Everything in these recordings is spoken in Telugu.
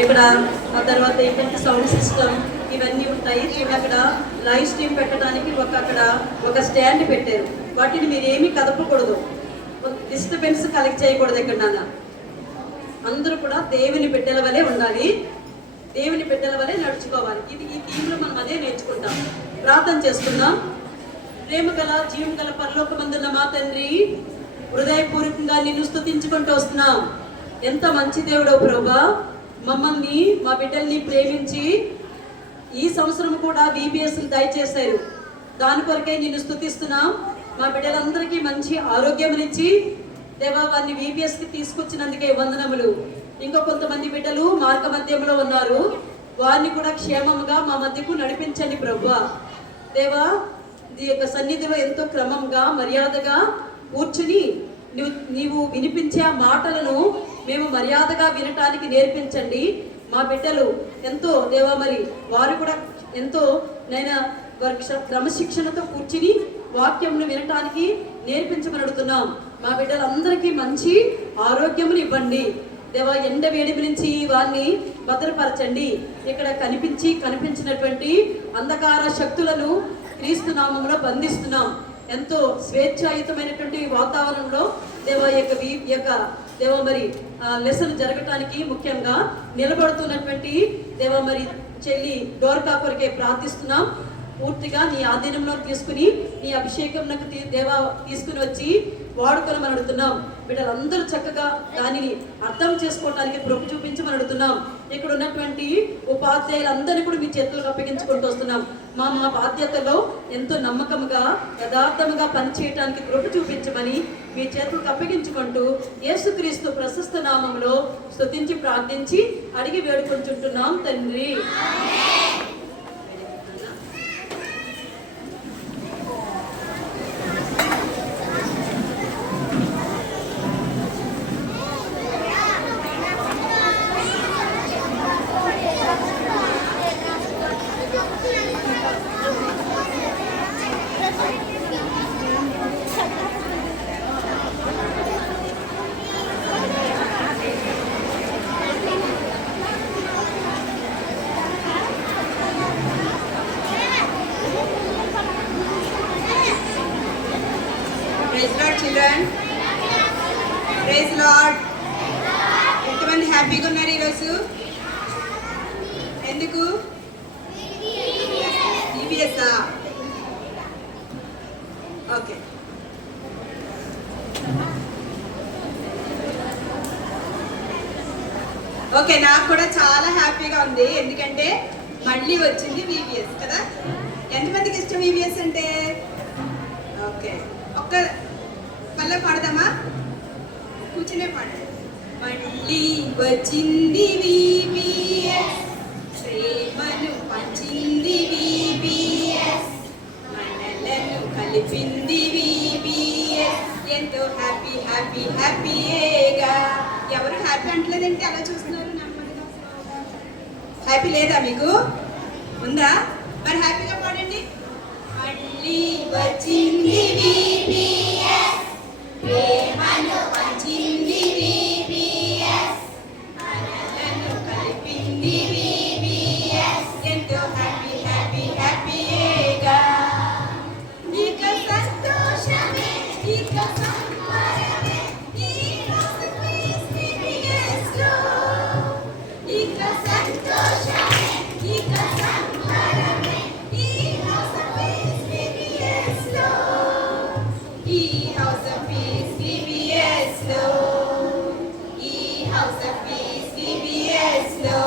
ఇక్కడ ఆ తర్వాత ఏంటంటే సౌండ్ సిస్టమ్ ఇవన్నీ ఉంటాయి. అక్కడ లైవ్ స్ట్రీమ్ పెట్టడానికి ఒక స్టాండ్ పెట్టారు. వాటిని మీరు ఏమీ కదపకూడదు, డిస్టర్బెన్స్ కలెక్ట్ చేయకూడదు. ఇక్కడ నాన్న అందరూ కూడా దేవుని బిడ్డల వలె ఉండాలి, దేవుని బిడ్డల వలె నడుచుకోవాలి. ఈ థీమ్లో మనం అదే నేర్చుకుంటాం. ప్రార్థన చేసుకుందాం. ప్రేమ గల జీవం గల పరలోకమందున్న మా తండ్రి, హృదయపూర్వకంగా నిన్ను స్తుతించుకుంటూ వస్తున్నాం. ఎంత మంచి దేవుడో ప్రభువా, మమ్మల్ని మా బిడ్డల్ని ప్రేమించి ఈ సంవత్సరం కూడా VBSని దయచేశారు. దాని కొరకే నిన్ను స్తుతిస్తున్నాం. మా బిడ్డలందరికీ మంచి ఆరోగ్యమునిచ్చి దేవా వారిని VBSకి తీసుకొచ్చినందుకే వందనములు. ఇంకా కొంతమంది బిడ్డలు మార్గ మధ్యంలో ఉన్నారు, వారిని కూడా క్షేమంగా మా మధ్యకు నడిపించండి ప్రభువా. దేవా నీ యొక్క సన్నిధిలో ఎంతో క్రమంగా మర్యాదగా కూర్చుని నీవు వినిపించే ఆ మాటలను మేము మర్యాదగా వినటానికి నేర్పించండి. మా బిడ్డలు ఎంతో దేవా మరి వారు కూడా ఎంతో నైనా వారి క్రమశిక్షణతో కూర్చుని వాక్యంను వినటానికి నేర్పించమడుగుతున్నాం. మా బిడ్డలందరికీ మంచి ఆరోగ్యమును ఇవ్వండి దేవా. ఎండ వేడి నుంచి వారిని భద్రపరచండి. ఇక్కడ కనిపించినటువంటి అంధకార శక్తులను క్రీస్తు నామములో బంధిస్తున్నాం. ఎంతో స్వేచ్ఛాయుతమైనటువంటి వాతావరణంలో దేవా యొక్క దేవ మరి లెసన్ జరగటానికి ముఖ్యంగా నిలబడుతున్నటువంటి దేవ మరి చెల్లి డోర్కా కొరకే ప్రార్థిస్తున్నాం. పూర్తిగా నీ ఆధీనంలో తీసుకుని నీ అభిషేకంకు దేవా తీసుకుని వచ్చి వాడుకొని అడుగుతున్నాం. బిడ్డలందరూ చక్కగా దానిని అర్థం చేసుకోవడానికి కృప చూపించమని అడుగుతున్నాం. ఇక్కడ ఉన్నటువంటి ఉపాధ్యాయులందరినీ కూడా మీ చేతులకు అప్పగించుకుంటూ వస్తున్నాం. మా బాధ్యతలో ఎంతో నమ్మకంగా యథార్థముగా పనిచేయడానికి కృప చూపించమని మీ చేతులకు అప్పగించుకుంటూ యేసుక్రీస్తు ప్రశస్త నామంలో స్తుతించి ప్రార్థించి అడిగి వేడుకొంచుంటున్నాం తండ్రి. Praise Lord children. Praise Lord. ఎంతమంది హ్యాపీగా ఉన్నారు ఈరోజు? ఎందుకు? VBS okay. ఓకే, నాకు కూడా చాలా హ్యాపీగా ఉంది. ఎందుకంటే మళ్ళీ వచ్చింది VBS కదా. ఎంతమందికి ఇష్టం VBS అంటే? ఓకే, ఒక్క పల్ల పాడదామా? కూర్చునే పాడండి. మళ్ళీ వచ్చింది VBS, ప్రేమను పంచింది VBS, మనలను కలిపింది VBS. ఎంతో హ్యాపీ హ్యాపీ హ్యాపీగా. ఎవరు హ్యాపీ అంటలేదంటే అలా చూస్తున్నారు. హ్యాపీ లేదా మీకు? ఉందా? మరి హ్యాపీగా పాడండి. మళ్ళీ వచ్చింది VBS, ప్రేమను పంచింది VBS, మనలను కలిపింది VBS. ఎంతో హ్యాపీ హ్యాపీ హ్యాపీగా. ఇక సంతోషమే ఇక సంబరమే ఈ రోజు VBSలో. ఇక సంతోషమే ఇక సంబరమే ఈ రోజు VBSలో. ఈ హౌస్ ఆఫ్ పీస్ VBSలో. ఈ హౌస్ ఆఫ్ పీస్ VBSలో.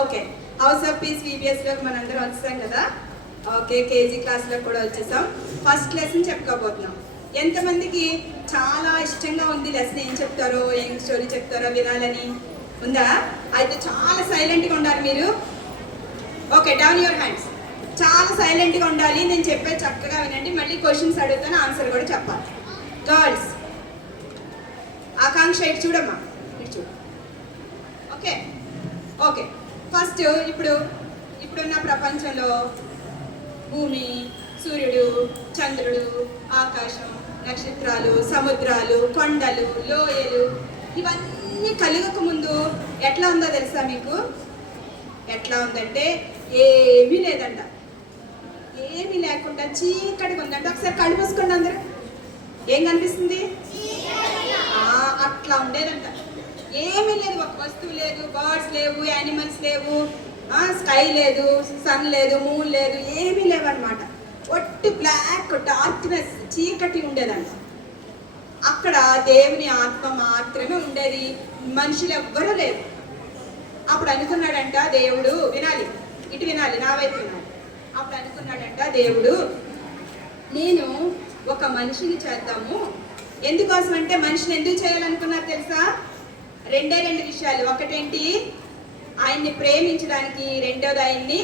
ఓకే, హౌస్ ఆఫ్ పీస్ VBSలోకి మనందరం వచ్చేసాం కదా. ఓకే, కేజీ క్లాస్లో కూడా వచ్చేసాం. ఫస్ట్ లెసన్ చెప్పుకోబోతున్నాం. ఎంతమందికి చాలా ఇష్టంగా ఉంది లెసన్? ఏం చెప్తారో, ఏం స్టోరీ చెప్తారో వినాలని ఉందా? అయితే చాలా సైలెంట్గా ఉండాలి మీరు. Okay, down your hands. చాలా సైలెంట్గా ఉండాలి. నేను చెప్పేది చక్కగా వినండి. మళ్ళీ క్వశ్చన్స్ అడుగుతాను, ఆన్సర్ కూడా చెప్పాలి. గర్ల్స్, ఆకాంక్ష ఇటు చూడమ్మా, ఇటు చూడు. ఓకే ఓకే, ఫస్ట్ ఇప్పుడున్న ప్రపంచంలో భూమి, సూర్యుడు, చంద్రుడు, ఆకాశం, నక్షత్రాలు, సముద్రాలు, కొండలు, లోయలు ఇవన్నీ కలుగక ముందు ఎట్లా ఉందో తెలుసా మీకు? ఎట్లా ఉందంటే ఏమీ లేదంట, ఏమీ లేకుండా చీకటిగా ఉందంట. ఒకసారి కళ్ళు మూసుకోండి అందరూ. ఏం కనిపిస్తుంది? అట్లా ఉండేదంట. ఏమీ లేదు, ఒక వస్తువు లేదు, బర్డ్స్ లేవు, యానిమల్స్ లేవు, స్కై లేదు, సన్ లేదు, మూన్ లేదు, ఏమీ లేవన్నమాట. ఒట్టి బ్లాక్ డార్క్నెస్, చీకటి ఉండేదంట. అక్కడ దేవుని ఆత్మ మాత్రమే ఉండేది, మనుషులు ఎవ్వరూ లేరు. అప్పుడు అనుకున్నాడంట దేవుడు, వినాలి, ఇటు వినాలి, నా వైపు వినాలి. అప్పుడు అనుకున్నాడంట దేవుడు, నేను ఒక మనిషిని చేద్దాము. ఎందుకోసం అంటే మనిషిని ఎందుకు చేయాలనుకున్నారు తెలుసా? రెండు విషయాలు. ఒకటేంటి, ఆయన్ని ప్రేమించడానికి, రెండోది ఆయన్ని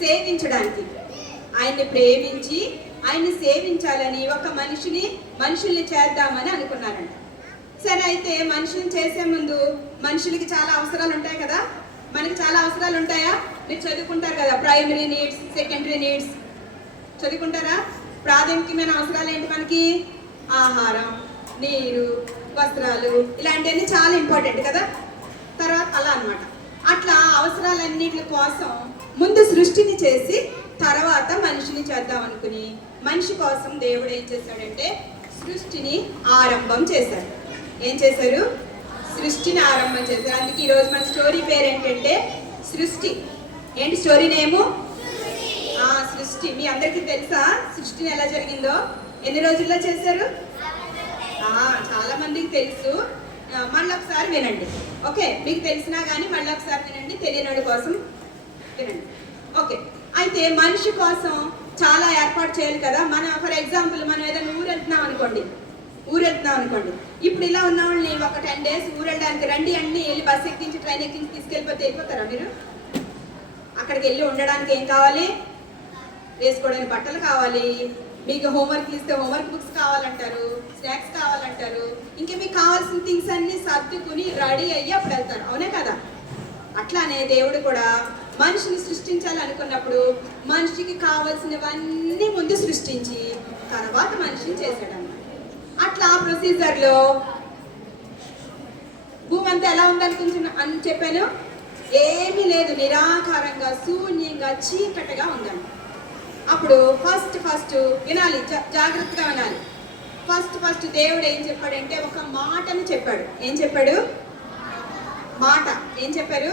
సేవించడానికి. ఆయన్ని ప్రేమించి ఆయన్ని సేవించాలని ఒక మనుషుల్ని చేద్దామని అనుకున్నారంట. సరే, అయితే మనుషుల్ని చేసే ముందు మనుషులకి చాలా అవసరాలు ఉంటాయి కదా. మనకి చాలా అవసరాలు ఉంటాయా? మీరు చదువుకుంటారు కదా, ప్రైమరీ నీడ్స్, సెకండరీ నీడ్స్ చదువుకుంటారా? ప్రాథమికమైన అవసరాలు ఏంటి మనకి? ఆహారం, నీరు, వస్త్రాలు, ఇలాంటివన్నీ చాలా ఇంపార్టెంట్ కదా. తర్వాత అలా అన్నమాట. అట్లా అవసరాలన్నిటి కోసం ముందు సృష్టిని చేసి తర్వాత మనిషిని చేద్దాం అనుకుని మనిషి కోసం దేవుడు ఏం చేశాడంటే సృష్టిని ఆరంభం చేశాడు. ఏం చేశారు? సృష్టిని ఆరంభం చేశారు. అందుకే ఈరోజు మన స్టోరీ పేరు ఏంటంటే సృష్టి. ఏంటి స్టోరీ నేము? సృష్టి. మీ అందరికీ తెలుసా సృష్టిని ఎలా జరిగిందో? ఎన్ని రోజుల్లో చేశారు? చాలా మందికి తెలుసు. మళ్ళీ ఒకసారి వినండి, ఓకే? మీకు తెలిసినా కానీ మళ్ళీ ఒకసారి వినండి, తెలియని కోసం వినండి, ఓకే? అయితే మనిషి కోసం చాలా ఏర్పాటు చేయాలి కదా. మనం ఫర్ ఎగ్జాంపుల్ మనం ఏదైనా ఊరు వెళ్తున్నాం అనుకోండి, ఇప్పుడు ఇలా ఉన్న వాళ్ళని ఒక 10 days ఊరు వెళ్ళడానికి రండి అన్ని వెళ్ళి బస్ ఎక్కించి ట్రైన్ ఎక్కించి తీసుకెళ్ళిపోతే వెళ్ళిపోతారా మీరు? అక్కడికి వెళ్ళి ఉండడానికి ఏం కావాలి? వేసుకోవడానికి బట్టలు కావాలి, మీకు హోంవర్క్ ఇస్తే హోంవర్క్ బుక్స్ కావాలంటారు, స్నాక్స్ కావాలంటారు, ఇంకా మీకు కావాల్సిన థింగ్స్ అన్ని సర్దుకుని రెడీ అయ్యి అప్పుడు వెళ్తారు, అవునే కదా? అట్లానే దేవుడు కూడా మనిషిని సృష్టించాలనుకున్నప్పుడు మనిషికి కావాల్సినవన్నీ ముందు సృష్టించి తర్వాత మనిషిని చేశాడన్నమాట. అట్లా ప్రొసీజర్లో భూమి అంతా ఎలా ఉందనుకుంటున్నా అని చెప్పాను? ఏమీ లేదు, నిరాకారంగా, శూన్యంగా, చీకటిగా ఉందండి. అప్పుడు ఫస్ట్ వినాలి, జాగ్రత్తగా వినాలి. ఫస్ట్ దేవుడు ఏం చెప్పాడంటే ఒక మాటను చెప్పాడు. ఏం చెప్పాడు? మాట. ఏం చెప్పారు?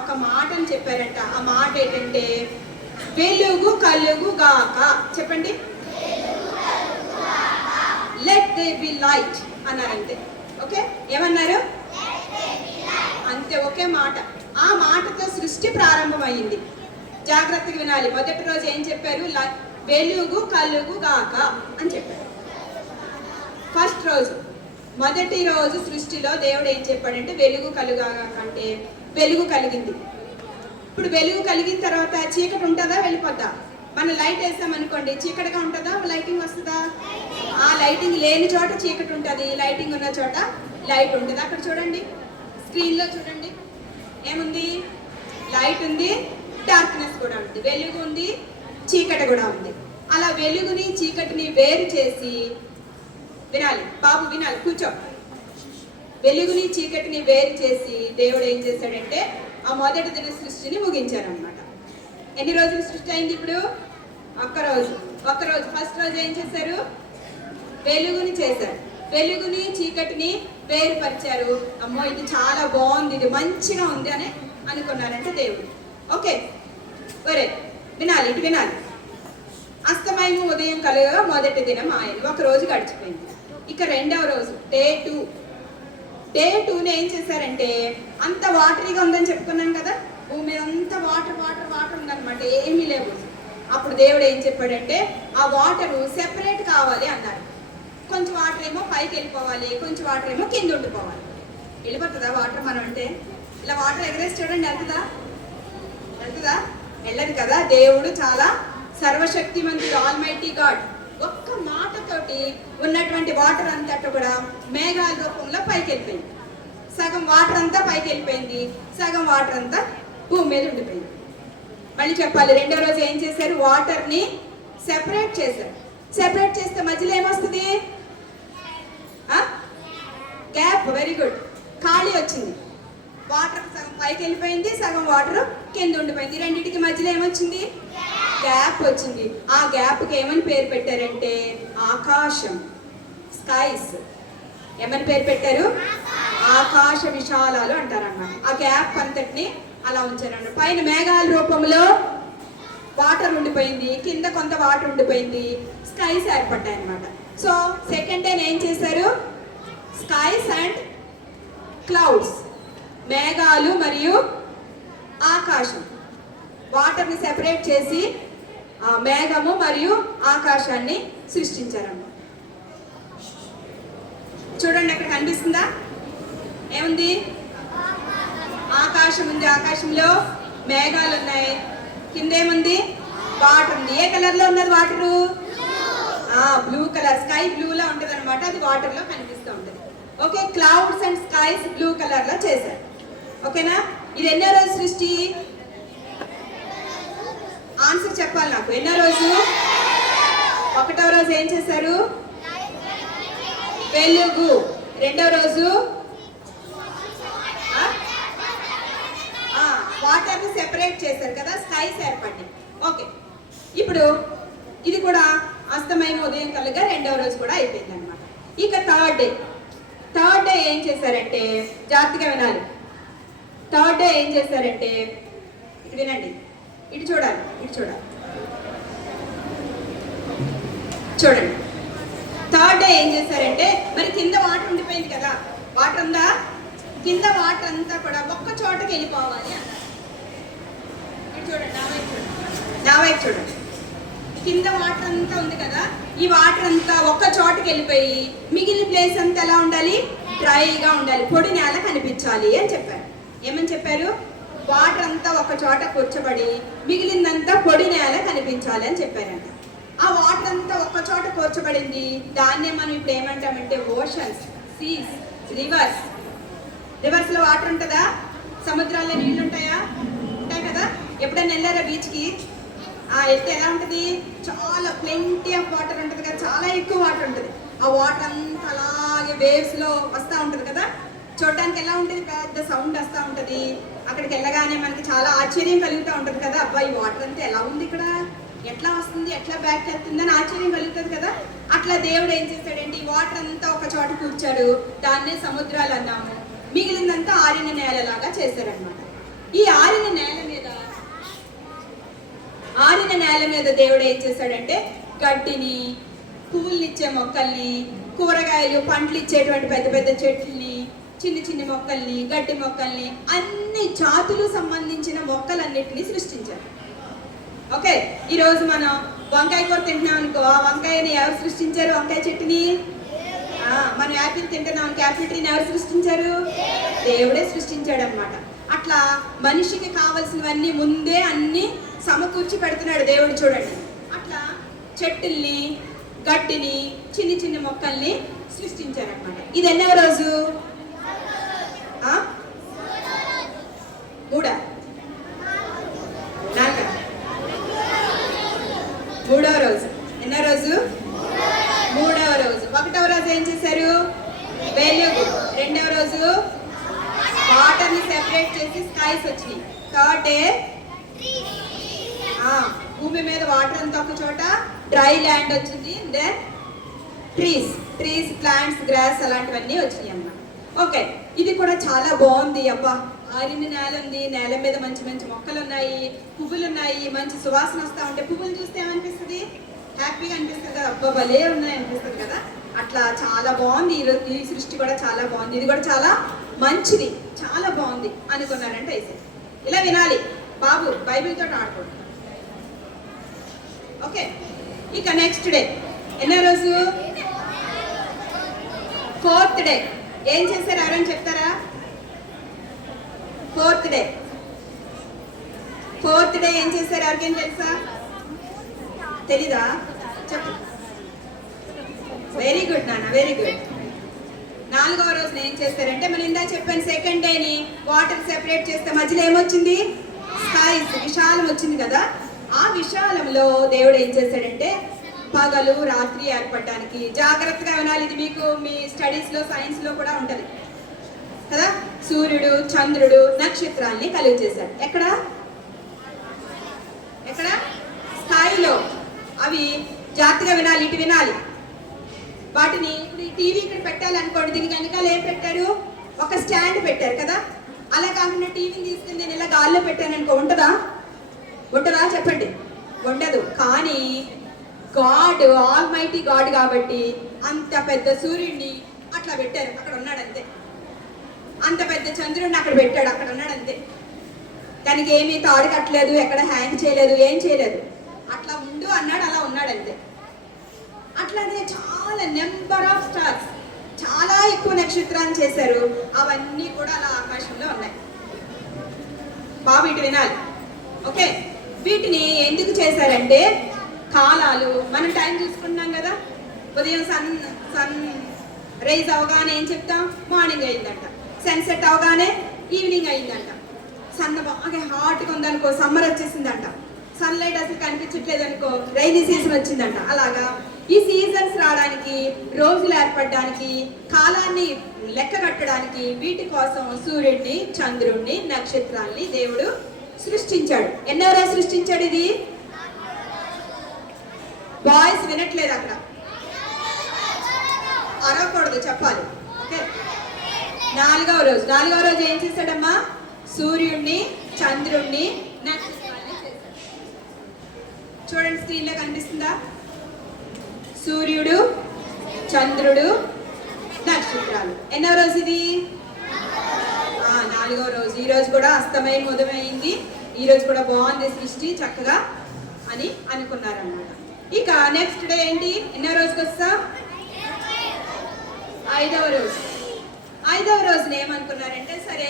ఒక మాటను చెప్పారంట. ఆ మాట ఏంటంటే వెలుగు కలుగు గాక. చెప్పండి, లెట్ దేర్ బి లైట్ అన్నారంతే. ఓకే, ఏమన్నారు? అంతే, ఒకే మాట. ఆ మాటతో సృష్టి ప్రారంభమైంది. జాగ్రత్తగా వినాలి. మొదటి రోజు ఏం చెప్పారు? వెలుగు కలుగు గాక అని చెప్పారు. ఫస్ట్ రోజు, మొదటి రోజు సృష్టిలో దేవుడు ఏం చెప్పాడంటే వెలుగు కలుగాక అంటే వెలుగు కలిగింది. ఇప్పుడు వెలుగు కలిగిన తర్వాత చీకటి ఉంటుందా, వెళ్ళిపోద్దా? మనం లైట్ వేసామనుకోండి, చీకటిగా ఉంటుందా, లైటింగ్ వస్తుందా? ఆ లైటింగ్ లేని చోట చీకటి ఉంటుంది, లైటింగ్ ఉన్న చోట లైట్ ఉంటుంది. అక్కడ చూడండి, స్క్రీన్లో చూడండి, ఏముంది? లైట్ ఉంది, డార్క్నెస్ కూడా ఉంది, వెలుగు ఉంది, చీకటి కూడా ఉంది. అలా వెలుగుని చీకటిని వేరు చేసి, వినాలి బాబు, వినాలి, కూర్చో. వెలుగుని చీకటిని వేరు చేసి దేవుడు ఏం చేశాడంటే ఆ మొదటి దిన సృష్టిని ముగించారనమాట. ఎన్ని రోజులు సృష్టి అయింది ఇప్పుడు? ఒక్కరోజు. ఫస్ట్ రోజు ఏం చేశారు? వెలుగుని చేశారు. వెలుగుని చీకటిని వేరుపరిచారు. అమ్మో, ఇది చాలా బాగుంది, ఇది మంచిగా ఉంది అని అనుకున్నారంటే దేవుడు. ఓకే, ఒరే వినాలి, ఇటు వినాలి. అస్తమయము ఉదయం కలుగగా మొదటి దినం ఆయన. ఒక రోజు గడిచిపోయింది. ఇక రెండవ రోజు డే 2. డే 2 ఏం చేశారంటే అంత వాటరీగా ఉందని చెప్పుకున్నాం కదా, భూమి మీద అంతా వాటర్ ఉందన్నమాట, ఏమీ లేవు. అప్పుడు దేవుడు ఏం చెప్పాడంటే ఆ వాటరు సెపరేట్ కావాలి అన్నారు. కొంచెం వాటర్ ఏమో పైకి వెళ్ళిపోవాలి, కొంచెం వాటర్ ఏమో కింద ఉండిపోవాలి. వెళ్ళిపోతుందా వాటర్? మనం అంటే ఇలా వాటర్ ఎగరేసి చూడండి, వెళ్తుందా? వెళ్ళదు కదా. దేవుడు చాలా సర్వశక్తిమంతుడు, ఆల్మైటీ గాడ్. ఒక్క మాటతోటి ఉన్నటువంటి వాటర్ అంతటా కూడా మేఘాల రూపంలో పైకి వెళ్ళిపోయింది. సగం వాటర్ అంతా పైకి వెళ్ళిపోయింది, సగం వాటర్ అంతా భూమి మీద ఉండిపోయింది. మళ్ళీ చెప్పాలి, రెండో రోజు ఏం చేశారు? వాటర్ని సెపరేట్ చేశారు. సెపరేట్ చేస్తే మధ్యలో ఏమొస్తుంది? గ్యాప్. వెరీ గుడ్, ఖాళీ వచ్చింది. వాటర్ సగం పైకి వెళ్ళిపోయింది, సగం వాటర్ కింద ఉండిపోయింది. రెండింటికి మధ్యలో ఏమొచ్చింది? గ్యాప్ వచ్చింది. ఆ గ్యాప్కి ఏమని పేరు పెట్టారంటే ఆకాశం, స్కైస్. ఏమని పేరు పెట్టారు? ఆకాశ విశాలాలు అంటారన్నమాట. ఆ గ్యాప్ అంతటిని అలా ఉంచారన్నమాట. పైన మేఘాల రూపంలో వాటర్ ఉండిపోయింది, కింద కొంత వాటర్ ఉండిపోయింది, స్కైస్ ఏర్పడ్డాయి అన్నమాట. సో సెకండ్ డే ఏం చేశారు? స్కైస్ అండ్ క్లౌడ్స్, మేఘాలు మరియు ఆకాశం, వాటర్ని సెపరేట్ చేసి మేఘము మరియు ఆకాశాన్ని సృష్టించారన్నమాట. చూడండి అక్కడ కనిపిస్తుందా? ఏముంది? ఆకాశం ఉంది, ఆకాశంలో మేఘాలు ఉన్నాయి, కింద ఏముంది? వాటర్ ఉంది. ఏ కలర్ లో ఉన్నది వాటరు? బ్లూ కలర్, స్కై బ్లూలా ఉంటుంది అనమాట. అది వాటర్ లో కనిపిస్తూ ఉంటుంది. Okay, clouds and skies blue colour లో చేశారు. ఓకేనా? ఇది ఎన్నో రోజు సృష్టి? ఆన్సర్ చెప్పాలి నాకు. ఎన్నో రోజు? ఒకటో రోజు ఏం చేశారు? వెలుగు. రెండో రోజు వాటర్ ని సెపరేట్ చేశారు కదా, స్కైస్ ఏర్పడింది. ఓకే, ఇప్పుడు ఇది కూడా అస్తమయం ఉదయం కలుగా రెండవ రోజు కూడా అయిపోయింది అనమాట. ఇక థర్డ్ డే ఏం చేశారంటే, జాగ్రత్తగా వినాలి. థర్డ్ డే ఏం చేశారంటే, ఇటు వినండి, ఇటు చూడాలి, చూడండి. థర్డ్ డే ఏం చేశారంటే, మరి కింద వాటర్ ఉండిపోయింది కదా, వాటర్ ఉందా? కింద వాటర్ అంతా కూడా ఒక్క చోటకి వెళ్ళిపోవాలి అన్నారు. ఇటు చూడండి, నా వైపు చూడండి. కింద వాటర్ అంతా ఉంది కదా, ఈ వాటర్ అంతా ఒక్క చోటకి వెళ్ళిపోయి మిగిలిన ప్లేస్ అంతా ఎలా ఉండాలి? డ్రైగా ఉండాలి, పొడి నేల కనిపించాలి అని చెప్పారు. ఏమని చెప్పారు? వాటర్ అంతా ఒక చోట కూర్చోబడి మిగిలిందంతా పొడి నేల కనిపించాలి అని చెప్పారంట. ఆ వాటర్ అంతా ఒక్క చోట కూర్చోబడింది, దాన్నే మనం ఇప్పుడు ఏమంటామంటే ఓషన్స్, సీస్, రివర్స్. రివర్స్ లో వాటర్ ఉంటుందా? సముద్రాల్లో నీళ్లు ఉంటాయా? ఉంటాయి కదా. ఎప్పుడైనా వెళ్ళారా బీచ్కి? వెళ్తే ఎలా ఉంటుంది? చాలా ప్లెంటీ ఆఫ్ వాటర్ ఉంటుంది కదా, చాలా ఎక్కువ వాటర్ ఉంటుంది. ఆ వాటర్ అంతా అలాగే వేవ్స్ లో వస్తూ ఉంటుంది కదా, చూడడానికి ఎలా ఉంటుంది? పెద్ద సౌండ్ వస్తూ ఉంటుంది. అక్కడికి వెళ్ళగానే మనకి చాలా ఆశ్చర్యం కలుగుతూ ఉంటుంది కదా, అబ్బాయి వాటర్ అంతా ఎలా ఉంది ఇక్కడ, ఎట్లా వస్తుంది, ఎట్లా బ్యాక్ వెళ్తుంది అని ఆశ్చర్యం కలుగుతుంది కదా. అట్లా దేవుడు ఏం చేస్తాడంటే, ఈ వాటర్ అంతా ఒక చోట కూర్చాడు, దాన్నే సముద్రాలు అన్నాము. మిగిలిందంతా ఆరిన నేలలాగా చేశారనమాట. ఈ ఆరిన నేల మీద దేవుడు ఏం చేశాడంటే, గడ్డిని, పువ్వుల్నిచ్చే మొక్కల్ని, కూరగాయలు పంటలు ఇచ్చేటువంటి పెద్ద పెద్ద చెట్లని, చిన్ని చిన్ని మొక్కల్ని, గడ్డి మొక్కల్ని, అన్ని జాతులు సంబంధించిన మొక్కలన్నిటిని సృష్టించారు. ఓకే, ఈరోజు మనం వంకాయ కూర తింటున్నాం అనుకో, ఆ వంకాయని ఎవరు సృష్టించారు? వంకాయ చెట్టుని. మనం యాపిల్ తింటున్నాం, యాపిల్ ట్రీని ఎవరు సృష్టించారు? దేవుడే సృష్టించాడు అనమాట. అట్లా మనిషికి కావలసినవన్నీ ముందే అన్ని సమకూర్చి పెడుతున్నాడు దేవుడు. చూడండి, అట్లా చెట్టుల్ని, గడ్డిని, చిన్ని చిన్ని మొక్కల్ని సృష్టించారనమాట. ఇది ఎన్నో రోజు? మూడవ రోజు. ఎన్నో రోజు? మూడవ రోజు. ఒకటవ రోజు ఏం చేశారు? వెలుగు. రెండవ రోజు వాటర్ ని సెపరేట్ చేసి స్కైస్ వచ్చినాయి. థర్డ్ డే భూమి మీద వాటర్ అంతా ఒక చోట, డ్రై ల్యాండ్ వచ్చింది. దెన్ ట్రీస్, ప్లాంట్స్, గ్రాస్ అలాంటివన్నీ వచ్చినాయి అన్నమాట. ఓకే, ఇది కూడా చాలా బాగుంది. అబ్బా, ఆరిన నేల ఉంది, నేల మీద మంచి మంచి మొక్కలు ఉన్నాయి, పువ్వులు ఉన్నాయి, మంచి సువాసన వస్తూ ఉంటే పువ్వులు చూస్తే ఏమనిపిస్తుంది? హ్యాపీగా అనిపిస్తుంది కదా, అబ్బా భలే ఉన్నాయి అనిపిస్తుంది కదా. అట్లా చాలా బాగుంది. ఈ సృష్టి కూడా చాలా బాగుంది, ఇది కూడా చాలా మంచిది, చాలా బాగుంది అనుకున్నారంటే అయితే ఇలా వినాలి బాబు, బైబిల్ తోటి ఆడుకోండి. ఓకే, ఇక నెక్స్ట్ డే ఎన్నో రోజు? Fourth day. ఏం చేశారు ఎవరైనా చెప్తారా? ఫోర్త్ డే ఏం చేశారు? ఎవరికైనా తెలుసా? తెలీదా? చెప్పు. వెరీ గుడ్ నాన్న, వెరీ గుడ్. నాలుగవ రోజున ఏం చేస్తారంటే, మనం ఇందా చెప్పాను, సెకండ్ డేని వాటర్ సెపరేట్ చేస్తే మధ్యలో ఏమొచ్చింది? స్కైస్, విశాలం వచ్చింది కదా. ఆ విశాలంలో దేవుడు ఏం చేశాడంటే, పగలు రాత్రి ఏర్పడడానికి, జాగ్రత్తగా వినాలి, ఇది మీకు మీ స్టడీస్ లో, సైన్స్ లో కూడా ఉంటది. కదా, సూర్యుడు, చంద్రుడు, నక్షత్రాల్ని కలుగు చేశాడు. ఎక్కడ ఎక్కడ స్థాయిలో. అవి జాగ్రత్తగా వినాలి, ఇటు వినాలి. వాటిని ఇప్పుడు ఈ టీవీ ఇక్కడ పెట్టాలనుకోండి, దీనికి వెనకాల ఏం పెట్టారు? ఒక స్టాండ్ పెట్టారు కదా. అలా కాకుండా టీవీని తీసుకుని నేను ఇలా గాల్లో పెట్టాను అనుకో, ఉంటుందా? ఉంటుందా చెప్పండి? ఉండదు. కానీ గాడ్, ఆల్ మైటీ గాడ్ కాబట్టి అంత పెద్ద సూర్యుడిని అట్లా పెట్టారు, అక్కడ ఉన్నాడు అంతే. అంత పెద్ద చంద్రుడిని అక్కడ పెట్టాడు, అక్కడ ఉన్నాడు అంతే. దానికి ఏమీ తాడు కట్టలేదు, ఎక్కడ హ్యాంగ్ చేయలేదు, ఏం చేయలేదు. అట్లా ఉండు అన్నాడు, అలా ఉన్నాడు అంతే. అట్లానే చాలా నెంబర్ ఆఫ్ స్టార్స్, చాలా ఎక్కువ నక్షత్రాలు చేశారు. అవన్నీ కూడా అలా ఆకాశంలో ఉన్నాయి. బాబు ఇటు వినాలి, ఓకే? వీటిని ఎందుకు చేశారంటే కాలాలు. మనం టైం చూసుకుంటున్నాం కదా, ఉదయం సన్ రైజ్ అవగానే ఏం చెప్తాం? మార్నింగ్ అయిందంట. సన్సెట్ అవగానే ఈవినింగ్ అయిందంట. సన్ బాగా హాట్గా ఉందనుకో, సమ్మర్ వచ్చేసిందంట. సన్లైట్ అసలు కనిపించట్లేదు అనుకో, రైనీ సీజన్ వచ్చిందంట. అలాగా ఈ సీజన్స్ రావడానికి, రోజులు ఏర్పడడానికి, కాలాన్ని లెక్క కట్టడానికి, వీటి కోసం సూర్యుడిని, చంద్రుడిని, నక్షత్రాల్ని దేవుడు సృష్టించాడు. ఎన్నో రోజు సృష్టించాడు ఇది? బాయ్స్ వినట్లేదు అక్కడ, అరవకూడదు, చెప్పాలి, ఓకే? 4వ రోజు. 4వ రోజు ఏం చేశాడమ్మా? సూర్యుడిని, చంద్రుడిని, నక్షత్రాల్ని చేశాడు. చూడండి, స్క్రీన్ లో కనిపిస్తుందా? సూర్యుడు, చంద్రుడు, నక్షత్రాలు. ఎన్నో రోజు ఇది? 4వ రోజు. ఈ రోజు కూడా అస్తమయం ఉదయమైంది, ఈ రోజు కూడా బాగుంది సృష్టి చక్కగా అని అనుకున్నారన్నమాట. ఇక నెక్స్ట్ డే ఏంటి? ఎన్నో రోజుకి వస్తా? 5వ రోజు. 5వ రోజున ఏమనుకున్నారంటే, సరే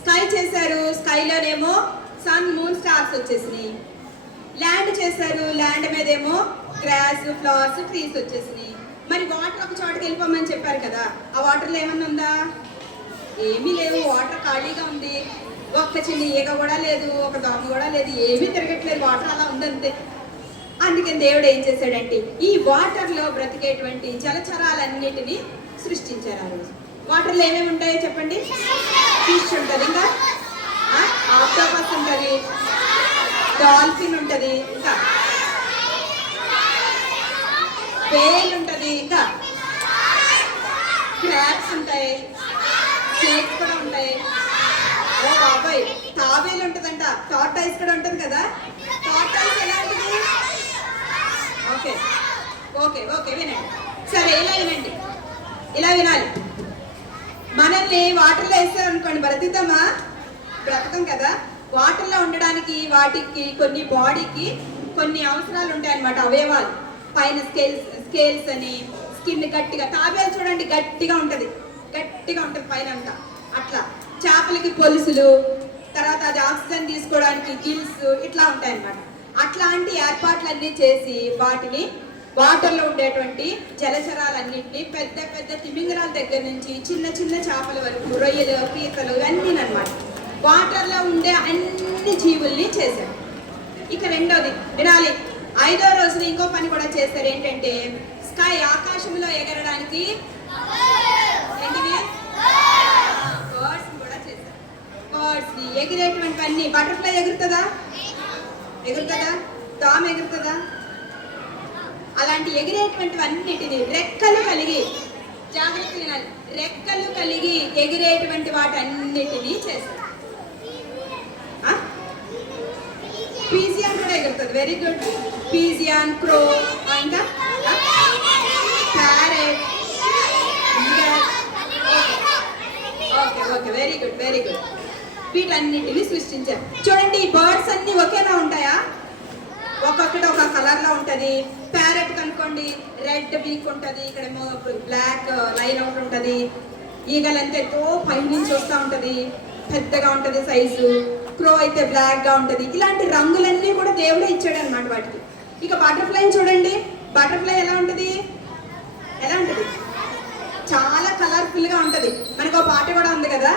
స్కై చేశారు, స్కైలోనేమో సన్, మూన్, స్టార్స్ వచ్చేసినాయి. ల్యాండ్ చేశారు, ల్యాండ్ మీదేమో గ్రాస్, ఫ్లవర్స్, ట్రీస్ వచ్చేసినాయి. మరి వాటర్ ఒక చోటకి వెళ్ళిపోమని చెప్పారు కదా, ఆ వాటర్లో ఏమన్నా ఉందా? ఏమీ లేవు, వాటర్ ఖాళీగా ఉంది. ఒక్క చిన్న ఈగ కూడా లేదు, ఒక దోమ కూడా లేదు, ఏమీ తిరగట్లేదు, వాటర్ అలా ఉందంతే. అందుకని దేవుడు ఏం చేశాడంటే ఈ వాటర్లో బ్రతికేటువంటి జలచరాలన్నిటినీ సృష్టించారు. ఆ రోజు వాటర్లో ఏమేమి ఉంటాయో చెప్పండి? ఫిష్ ఉంటుంది, ఇంకా ఆక్టోపస్ ఉంటుంది, డాల్ఫిన్ ఉంటుంది, ఇంకా వేల్ ఉంటుంది, ఇంకా క్రాబ్స్ ఉంటాయి, స్నేక్స్ కూడా ఉంటాయి. ఓ బాబాయ్, తాబేలు ఉంటుందంట, టార్టాయిస్ కూడా ఉంటుంది కదా. టార్టాయిస్ ఎలా ఉంటుంది? ఓకే ఓకే ఓకే, వినండి. సరే, ఇలా వినండి, ఇలా వినాలి. మనల్ని వాటర్లో వేసామనుకోండి, బ్రతుకుతామా? బ్రతకం కదా. వాటర్లో ఉండడానికి వాటికి కొన్ని, బాడీకి కొన్ని అవసరాలు ఉంటాయి అన్నమాట, అవయవాలు. పైన స్కేల్స్ అని, స్కిన్ గట్టిగా. తాబేలు చూడండి, గట్టిగా ఉంటుంది, గట్టిగా ఉంటుంది పైన అంతా. అట్లా చేపలకి పొలుసులు, తర్వాత అది ఆక్సిజన్ తీసుకోవడానికి గిల్స్, ఇట్లా ఉంటాయి అన్నమాట. అట్లాంటి ఏర్పాట్లన్నీ చేసి వాటిని, వాటర్లో ఉండేటువంటి జలచరాలన్నింటినీ, పెద్ద పెద్ద తిమింగరాల దగ్గర నుంచి చిన్న చిన్న చేపల వరకు, రొయ్యలు, పీతలు, ఇవన్నీ అన్నమాట, వాటర్లో ఉండే అన్ని జీవుల్ని చేశారు. ఇక రెండోది వినాలి. 5వ రోజున ఇంకో పని కూడా చేశారు. ఏంటంటే స్కై, ఆకాశంలో ఎగరడానికి ఏంటివి? బర్డ్స్ కూడా చేశారు. బర్డ్స్ ని, ఎగిరేటువంటి అన్ని. బటర్ఫ్లై ఎగురుతుందా? ఎగురుతుందా? టామ్ ఎగురుతుందా? అలాంటి ఎగిరేటువంటివన్నిటిని రెక్కలు కలిగి, జాగ్రత్త వినాలి, రెక్కలు కలిగి ఎగిరేటువంటి వాటన్నిటినీ చేశారు. పీజియాన్ కూడా ఎగురుతుంది, వెరీ గుడ్. పీజియాన్, క్రో, ఇంకా parrot, okay okay, very good very good. వీటన్నిటిని సృష్టించారు. చూడండి, ఈ బర్డ్స్ అన్ని ఒకేలా ఉంటాయా? ఒక్కొక్కటి ఒక కలర్లో ఉంటుంది. ప్యారెట్ కనుకోండి, రెడ్ బీక్ ఉంటుంది, ఇక్కడేమో బ్లాక్ లైన్ అవుట్ ఉంటుంది. ఈగలంతే పైనుంచి వస్తూ ఉంటుంది, పెద్దగా ఉంటుంది సైజు. క్రో అయితే బ్లాక్గా ఉంటుంది. ఇలాంటి రంగులన్నీ కూడా దేవుడే ఇచ్చాడు అన్నమాట వాటికి. ఇక బటర్ఫ్లై చూడండి, బటర్ఫ్లై ఎలా ఉంటుంది? ఎలా ఉంటుంది? చాలా కలర్ఫుల్గా ఉంటుంది. మనకు ఒక పాట కూడా ఉంది కదా,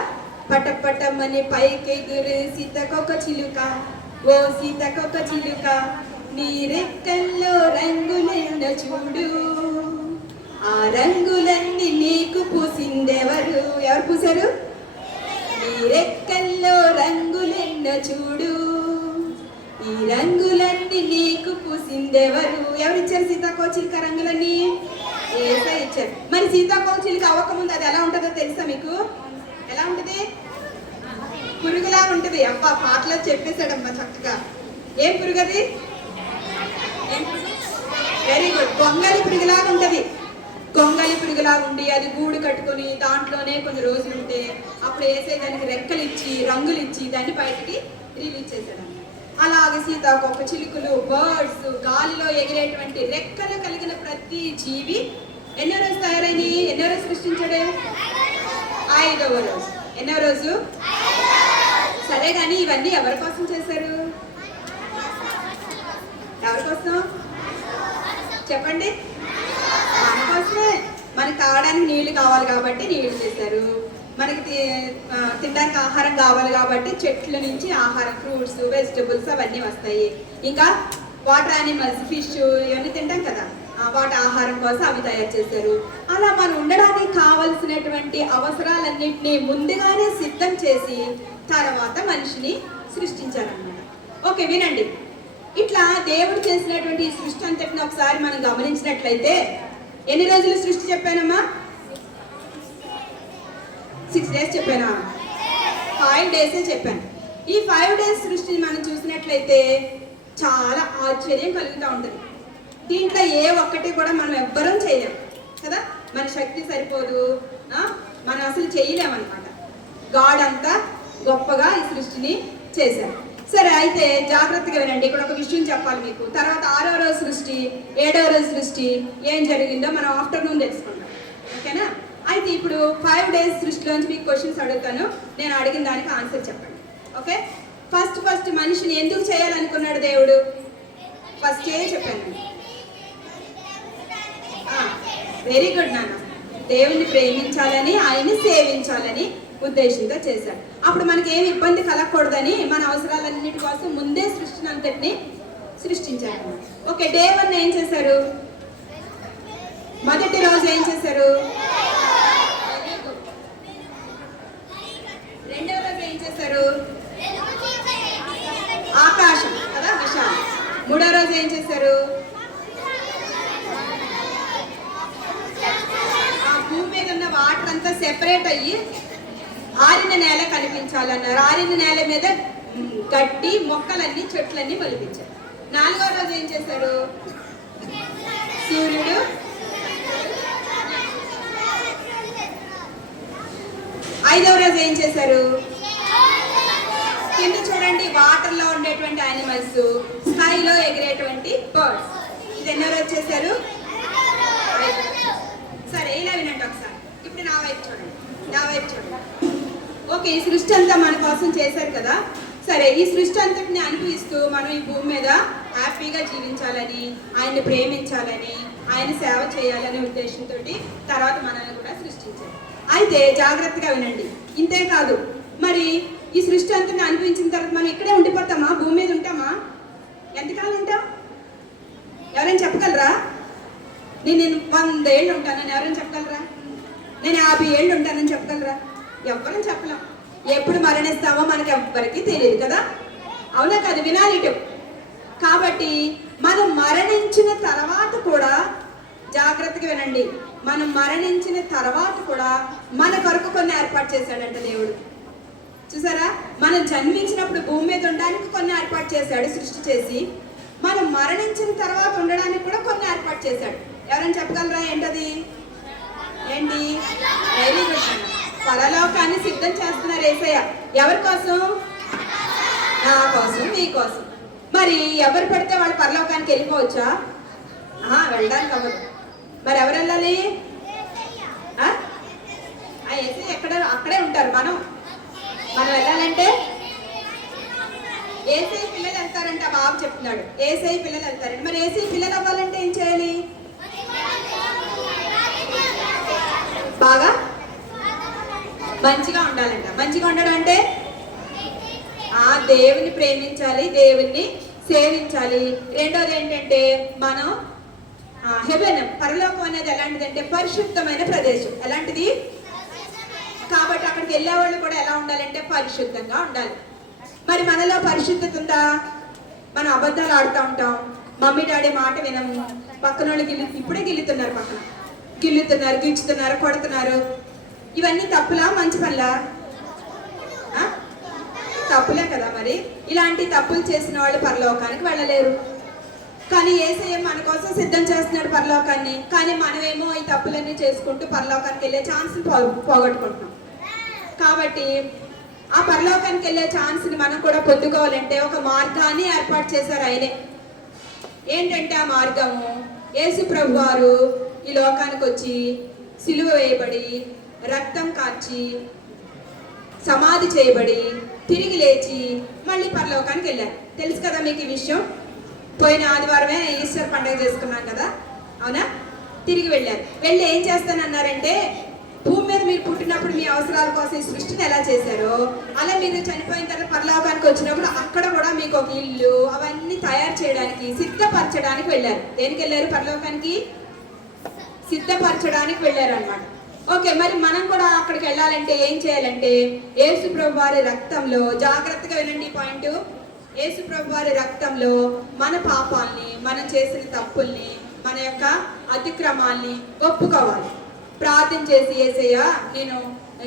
పటపటమని పైకి ఎగురు సీతకొక చిలుక, ఓ సీతకొక చిలుక, నీ రెక్కల్లో రంగులెన్నో చూడు, ఆ రంగులన్నీ నీకు పూసిందెవరు? ఎవరు పూసారు? ఈ రెక్కల్లో రంగులెన్నో చూడు, ఈ రంగులన్నీ నీకు పూసిందెవరు? ఎవరిచ్చారు సీతాకోచిలిక రంగులన్నీ? యేసయ్య ఇచ్చారు. మరి సీతాకోచిలిక అవ్వకముందు అది ఎలా ఉంటుందో తెలుసా మీకు? ఎలా ఉంటుంది? పురుగులా ఉంటుంది. అబ్బా పాటలో చెప్పేశాడమ్మా చక్కగా. ఏం పురుగు అది? Very good. గొంగలి పురుగులాగా ఉంటుంది. గొంగలి పురుగులాగా ఉండి అది గూడు కట్టుకొని దాంట్లోనే కొన్ని రోజులు ఉంటే అప్పుడు యేసయ్య దానికి రెక్కలు ఇచ్చి రంగులు ఇచ్చి దాన్ని బయటికి రిలీజ్ చేశాడు. అలాగే సీతాకోక చిలుకలు, బర్డ్స్, గాలిలో ఎగిరేటువంటి రెక్కలు కలిగిన ప్రతి జీవి ఎన్నో రోజు తయారైంది? ఎన్నో రోజు సృష్టించాడు? 5వ రోజు. ఎన్నో రోజు? సరే కానీ ఇవన్నీ ఎవరి కోసం చేశారు? ఎవరి కోసం చెప్పండి? మన కోసమే. మనకి తాగడానికి నీళ్లు కావాలి కాబట్టి నీళ్లు చేశారు. మనకి తినడానికి ఆహారం కావాలి కాబట్టి చెట్ల నుంచి ఆహారం, ఫ్రూట్స్, వెజిటబుల్స్ అవన్నీ వస్తాయి. ఇంకా వాటర్ యానిమల్స్, ఫిష్ ఇవన్నీ తింటాం కదా, వాటి ఆహారం కోసం అవి తయారు చేశారు. అలా మనం ఉండడానికి కావలసినటువంటి అవసరాలన్నింటినీ ముందుగానే సిద్ధం చేసి తర్వాత మనిషిని సృష్టించారన్నమాట. ఓకే వినండి, ఇట్లా దేవుడు చేసినటువంటి ఈ సృష్టి అంతటిని ఒకసారి మనం గమనించినట్లయితే ఎన్ని రోజుల సృష్టి చెప్పానమ్మా? 6 days చెప్పానా? 5 days చెప్పాను. ఈ 5 days సృష్టిని మనం చూసినట్లయితే చాలా ఆశ్చర్యం కలుగుతూ ఉంటుంది. దీంట్లో ఏ ఒక్కటి కూడా మనం ఎవ్వరం చేయలేము కదా, మన శక్తి సరిపోదు, మనం అసలు చేయలేమన్నమాట. గాడ్ అంతా గొప్పగా ఈ సృష్టిని చేశారు. సరే అయితే జాగ్రత్తగా వినండి, ఇక్కడ ఒక విషయం చెప్పాలి మీకు. తర్వాత 6వ రోజు సృష్టి, 7వ రోజు సృష్టి ఏం జరిగిందో మనం ఆఫ్టర్నూన్ తెలుసుకుందాం. ఓకేనా? అయితే ఇప్పుడు 5 days సృష్టిలోంచి మీకు క్వశ్చన్స్ అడుగుతాను, నేను అడిగిన దానికి ఆన్సర్ చెప్పండి. ఓకే? ఫస్ట్ మనిషిని ఎందుకు చేయాలనుకున్నాడు దేవుడు? ఫస్ట్ చెప్పాను. వెరీ గుడ్ నాన్న. దేవుణ్ణి ప్రేమించాలని, ఆయన్ని సేవించాలని ఉద్దేశంతో చేశాడు. అప్పుడు మనకి ఏమి ఇబ్బంది కలగకూడదని మన అవసరాలన్నిటి కోసం ముందే సృష్టిని అంతటిని సృష్టించారు. ఓకే, డే 1 ఏం చేశారు? మొదటి రోజు ఏం చేశారు? రెండవ రోజు ఏం చేశారు? ఆకాశం కదా, విశాలం. మూడో రోజు ఏం చేశారు? ఆ భూమి మీద ఉన్న వాటర్ అంతా సెపరేట్ అయ్యి ఆరిన నేల కనిపించాలన్నారు. ఆరిన నేల మీద గడ్డి, మొక్కలన్నీ, చెట్లన్నీ మొలిపించారు. 4వ రోజు ఏం చేశారు? సూర్యుడు, 5వ రోజు ఏం చేశారు? కింద చూడండి, వాటర్ లో ఉండేటువంటి యానిమల్స్, స్కైలో ఎగిరేటువంటి బర్డ్స్. ఇది ఎన్నో రోజు చేశారు? సరే ఇలా వినండి ఒకసారి. ఇప్పుడు నా వైపు చూడండి, నా వైపు చూడండి. ఓకే, ఈ సృష్టి అంతా మన కోసం చేశారు కదా. సరే, ఈ సృష్టి అంతటిని అనుభవిస్తూ మనం ఈ భూమి మీద హ్యాపీగా జీవించాలని, ఆయన్ని ప్రేమించాలని, ఆయన సేవ చేయాలనే ఉద్దేశంతో తర్వాత మనల్ని కూడా సృష్టించారు. అయితే జాగ్రత్తగా వినండి, ఇంతే కాదు, మరి ఈ సృష్టి అంతటిని అనుభవించిన తర్వాత మనం ఇక్కడే ఉండిపోతామా? భూమి మీద ఉంటామా? ఎంతకాలం ఉంటాం? ఎవరైనా చెప్పగలరా? నేను 100 ఏళ్ళు ఉంటానని ఎవరైనా చెప్పగలరా? నేను 50 ఏళ్ళు ఉంటానని చెప్పగలరా? ఎవ్వరని చెప్పలేం. ఎప్పుడు మరణిస్తామో మనకి ఎవ్వరికి తెలియదు కదా, అవునా కాదు? వినాలి ఇటు. కాబట్టి మనం మరణించిన తర్వాత కూడా జాగ్రత్తగా వినండి, మనం మరణించిన తర్వాత కూడా మన కొరకు కొన్ని ఏర్పాటు చేశాడంట దేవుడు. చూసారా, మనం జన్మించినప్పుడు భూమి మీద ఉండడానికి కొన్ని ఏర్పాటు చేశాడు సృష్టి చేసి, మనం మరణించిన తర్వాత ఉండడానికి కూడా కొన్ని ఏర్పాటు చేశాడు. ఎవరైనా చెప్పగలరా ఏంటది? ఏంటి? వెరీ గుడ్ అన్న. పరలోకాన్ని సిద్ధం చేస్తున్నారు యేసయ్య. ఎవరి కోసం? నా కోసం, మీ కోసం. మరి ఎవరు పడితే వాళ్ళు పరలోకానికి వెళ్ళిపోవచ్చా? వెళ్ళడానికి అవ్వదు. మరి ఎవరు వెళ్ళాలి? యేసయ్య అక్కడే ఉంటారు. మనం వెళ్ళాలంటే యేసయ్య పిల్లలు వెళ్తారంట. బాబు చెప్తున్నాడు, యేసయ్య పిల్లలు వెళ్తారంట. మరి యేసయ్య పిల్లలు అవ్వాలంటే ఏం చేయాలి? బాగా మంచిగా ఉండాలంట. మంచిగా ఉండడం అంటే దేవుని ప్రేమించాలి, దేవుణ్ణి సేవించాలి. రెండోది ఏంటంటే మనం హెవెన్, పరలోకం అనేది ఎలాంటిదంటే పరిశుద్ధమైన ప్రదేశం. ఎలాంటిది? కాబట్టి అక్కడికి వెళ్ళే వాళ్ళు కూడా ఎలా ఉండాలంటే పరిశుద్ధంగా ఉండాలి. మరి మనలో పరిశుద్ధత ఉందా? మనం అబద్ధాలు ఆడుతూ ఉంటాం, మమ్మీ డాడీ మాట వినము, పక్కన వాళ్ళు ఇప్పుడే గిల్లుతున్నారు, పక్కన గిల్లుతున్నారు, గిచ్చుతున్నారు, కొడుతున్నారు. ఇవన్నీ తప్పులా మంచి పనులా? తప్పులే కదా. మరి ఇలాంటి తప్పులు చేసిన వాళ్ళు పరలోకానికి వెళ్ళలేరు. కానీ యేసయ్య మన కోసం సిద్ధం చేస్తున్నాడు పరలోకాన్ని. కానీ మనమేమో ఈ తప్పులన్నీ చేసుకుంటూ పరలోకానికి వెళ్ళే ఛాన్స్ని పోగొట్టుకుంటున్నాం. కాబట్టి ఆ పరలోకానికి వెళ్ళే ఛాన్స్ని మనం కూడా పొందుకోవాలంటే ఒక మార్గాన్ని ఏర్పాటు చేశారు ఆయనే. ఏంటంటే ఆ మార్గము యేసు ప్రభు వారు ఈ లోకానికి వచ్చి సిలువ వేయబడి రక్తం కార్చి సమాధి చేయబడి తిరిగి లేచి మళ్ళీ పరలోకానికి వెళ్ళారు. తెలుసు కదా మీకు ఈ విషయం. పోయిన ఆదివారమే ఈస్టర్ పండుగ చేసుకున్నాం కదా, అవునా? తిరిగి వెళ్ళారు. వెళ్ళి ఏం చేస్తానన్నారంటే, భూమి మీద మీరు పుట్టినప్పుడు మీ అవసరాల కోసం ఈ సృష్టిని ఎలా చేశారో అలా మీరు చనిపోయిన తర్వాత పరలోకానికి వచ్చినప్పుడు అక్కడ కూడా మీకు ఒక ఇల్లు అవన్నీ తయారు చేయడానికి సిద్ధపరచడానికి వెళ్ళారు. దేనికి వెళ్ళారు? పరలోకానికి సిద్ధపరచడానికి వెళ్ళారు అన్నమాట. ఓకే, మరి మనం కూడా అక్కడికి వెళ్ళాలంటే ఏం చేయాలంటే యేసు ప్రభు వారి రక్తంలో, జాగ్రత్తగా వినండి పాయింట్, యేసు ప్రభు వారి రక్తంలో మన పాపాల్ని, మనం చేసిన తప్పుల్ని, మన యొక్క అతిక్రమాల్ని ఒప్పుకోవాలి. ప్రార్థన చేసి, యేసయ్య నేను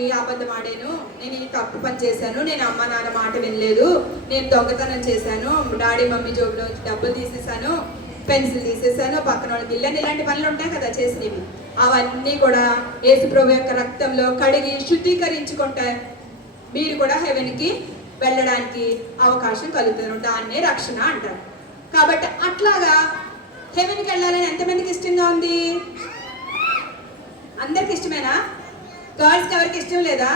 ఈ అబద్ధం ఆడాను, నేను ఈ తప్పు పని చేశాను, నేను అమ్మ నాన్న మాట వినలేదు, నేను దొంగతనం చేశాను, డాడీ మమ్మీ జోబులో డబ్బులు తీసేసాను, పెన్సిల్ తీసేసాను, పక్కన వాళ్ళకి ఇల్లని, ఇలాంటి పనులు ఉంటాయి కదా చేసినవి. అవన్నీ కూడా యేసు ప్రభు యొక్క రక్తంలో కడిగి శుద్ధీకరించుకుంటే మీరు కూడా హెవెన్కి వెళ్ళడానికి అవకాశం కలుగుతారు. దాన్నే రక్షణ అంటారు. కాబట్టి అట్లాగా హెవెన్కి వెళ్ళాలని ఎంతమందికి ఇష్టంగా ఉంది? అందరికి ఇష్టమేనా? గర్ల్స్కి ఎవరికి ఇష్టం లేదా?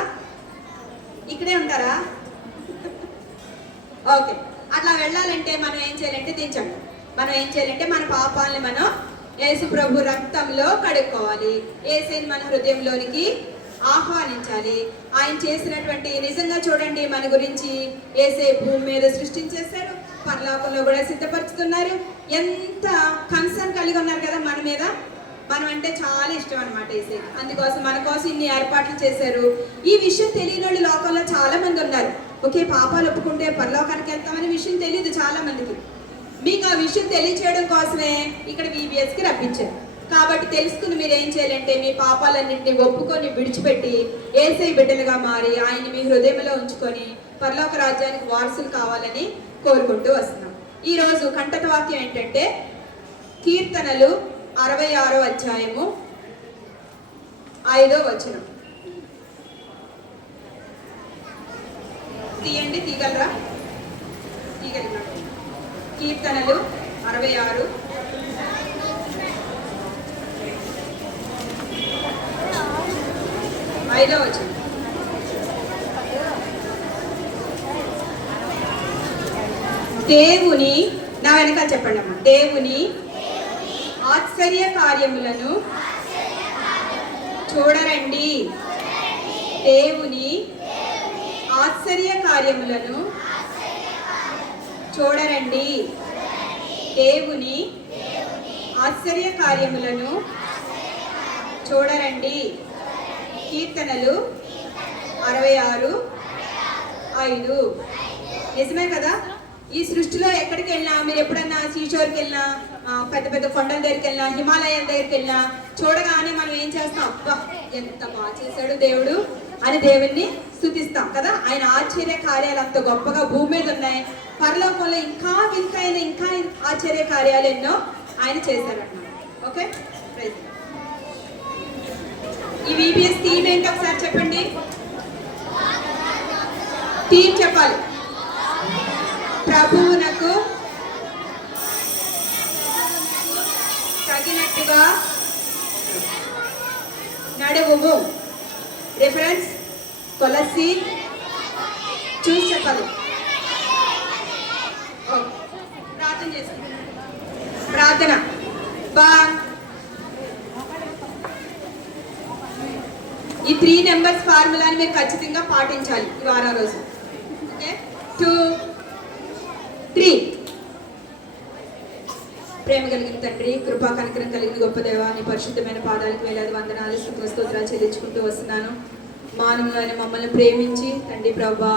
ఇక్కడే ఉంటారా? ఓకే, అట్లా వెళ్ళాలంటే మనం ఏం చేయాలంటే దించండి. మనం ఏం చేయాలంటే మన పాపాలని మనం యేసు ప్రభు రక్తంలో కడుక్కోవాలి. యేసుని మన హృదయంలోనికి ఆహ్వానించాలి. ఆయన చేసినటువంటి, నిజంగా చూడండి మన గురించి యేసే భూమి మీద సృష్టించేశారు, పరలోకంలో కూడా సిద్ధపరుచుతున్నారు. ఎంత కన్సర్న్ కలిగి ఉన్నారు కదా మన మీద. మనం అంటే చాలా ఇష్టం అనమాట యేసే. అందుకోసం మన కోసం ఇన్ని ఏర్పాట్లు చేశారు. ఈ విషయం తెలియని వాళ్ళు లోకంలో చాలా మంది ఉన్నారు. ఓకే, పాపాలు ఒప్పుకుంటే పరలోకానికి వెళ్తామని విషయం తెలియదు చాలా మందికి. మీకు ఆ విషయం తెలియచేయడం కోసమే ఇక్కడ VBSకి రప్పించారు. కాబట్టి తెలుసుకుని మీరు ఏం చేయాలంటే మీ పాపాలన్నింటినీ ఒప్పుకొని విడిచిపెట్టి యేసయ్య బిడ్డలుగా మారి ఆయన మీ హృదయంలో ఉంచుకొని పరలోక రాజ్యానికి వారసులు కావాలని కోరుకుంటూ వస్తున్నాం. ఈరోజు కంటత వాక్యం ఏంటంటే కీర్తనలు 66వ అధ్యాయము 5వ వచనం. తీయండి, తీగలరా? తీగలిగిన కీర్తనలు 66 5వ వచనం. దేవుని, నా వెనకాల చెప్పండి అమ్మా, దేవుని ఆశ్చర్య కార్యములను చూడరండి. దేవుని ఆశ్చర్య కార్యములను చూడరండి. దేవుని ఆశ్చర్య కార్యములను చూడరండి. కీర్తనలు 66:5. నిజమే కదా? ఈ సృష్టిలో ఎక్కడికి వెళ్ళినా, మీరు ఎప్పుడన్నా సీషోర్కి వెళ్ళినా, పెద్ద పెద్ద కొండల దగ్గరికి వెళ్ళినా, హిమాలయాల దగ్గరికి వెళ్ళినా చూడగానే మనం ఏం చేస్తాం? అబ్బా ఎంత బాగా చేశాడు దేవుడు అని దేవుణ్ణి స్తుతిస్తాం కదా. ఆయన ఆశ్చర్య కార్యాలు అంత గొప్పగా భూమి మీద ఉన్నాయి. పరలోకంలో ఇంకా వింతైన, ఇంకా ఆశ్చర్య కార్యాలు ఎన్నో ఆయన చేశారన్నమాట. ఓకే, ఈ VBS థీమ్ ఏంటి ఒకసారి చెప్పండి. థీమ్ చెప్పాలి. ప్రభువునకు తగినట్టుగా నడువుము. రిఫరెన్స్ కొలస్సీ, చూసి చెప్పాలి. ప్రార్థన చేసుకుంటాం. ప్రార్థన ఈ 3 నెంబర్స్ ఫార్ములాని మీరు ఖచ్చితంగా పాటించాలి ఈ వారం రోజు. ఓకే, 2, 3. ప్రేమ కలిగిన తండ్రి, కృపా కనికరం కలిగిన గొప్ప దేవా, నీ పరిశుద్ధమైన పాదాలకు వేలాది వందనాలు స్తోత్రాలు చెల్లించుకుంటూ వస్తున్నాను. మానవులైన మమ్మల్ని ప్రేమించి తండ్రి ప్రభా